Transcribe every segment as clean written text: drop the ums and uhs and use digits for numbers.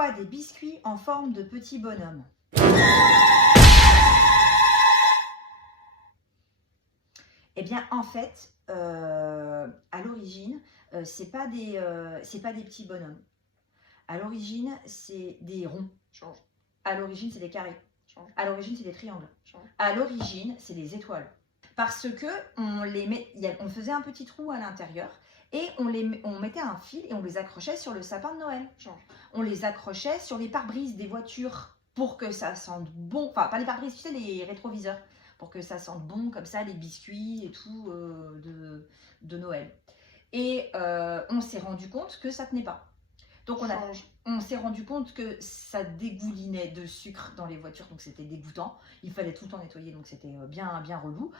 Pourquoi des biscuits en forme de petits bonhommes? Eh bien, en fait, à l'origine, c'est pas des petits bonhommes. À l'origine, c'est des ronds. Change. À l'origine, c'est des carrés. Change. À l'origine, c'est des triangles. Change. À l'origine, c'est des étoiles. Parce que on faisait un petit trou à l'intérieur et on mettait un fil et on les accrochait sur le sapin de Noël. Change. On les accrochait sur les pare-brises des voitures pour que ça sente bon. Enfin, pas les pare-brises, tu sais, les rétroviseurs. Pour que ça sente bon comme ça, les biscuits et tout de Noël. Et on s'est rendu compte que ça tenait pas. Donc on s'est rendu compte que ça dégoulinait de sucre dans les voitures, donc c'était dégoûtant. Il fallait tout le temps nettoyer, donc c'était bien relou.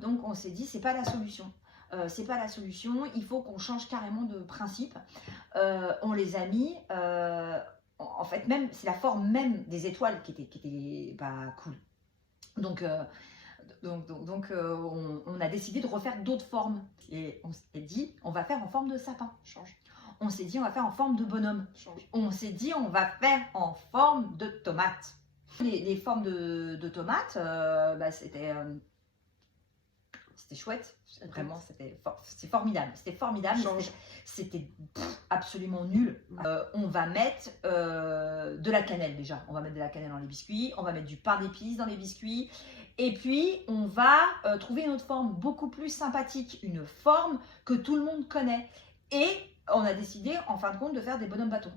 Donc on s'est dit, c'est pas la solution. C'est pas la solution, il faut qu'on change carrément de principe. On les a mis, en fait, même c'est la forme même des étoiles qui était pas cool. Donc on a décidé de refaire d'autres formes. Et on s'est dit, on va faire en forme de sapin. Change. On s'est dit, on va faire en forme de bonhomme. Change. On s'est dit, on va faire en forme de tomate. Les formes de tomates, c'était chouette. Vraiment, c'est formidable. C'était formidable. C'était absolument nul. On va mettre de la cannelle déjà. On va mettre de la cannelle dans les biscuits. On va mettre du pain d'épices dans les biscuits. Et puis, on va trouver une autre forme beaucoup plus sympathique. Une forme que tout le monde connaît. Et on a décidé, en fin de compte, de faire des bonhommes bâtons.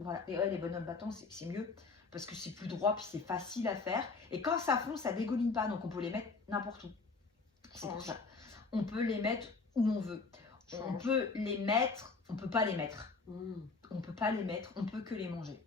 Voilà. Et ouais, les bonhommes bâtons, c'est mieux. Parce que c'est plus droit, puis c'est facile à faire. Et quand ça fond, ça dégouline pas. Donc, on peut les mettre n'importe où. C'est pour ça. On peut les mettre où on veut. On peut les mettre, on peut pas les mettre. On peut pas les mettre, on peut que les manger.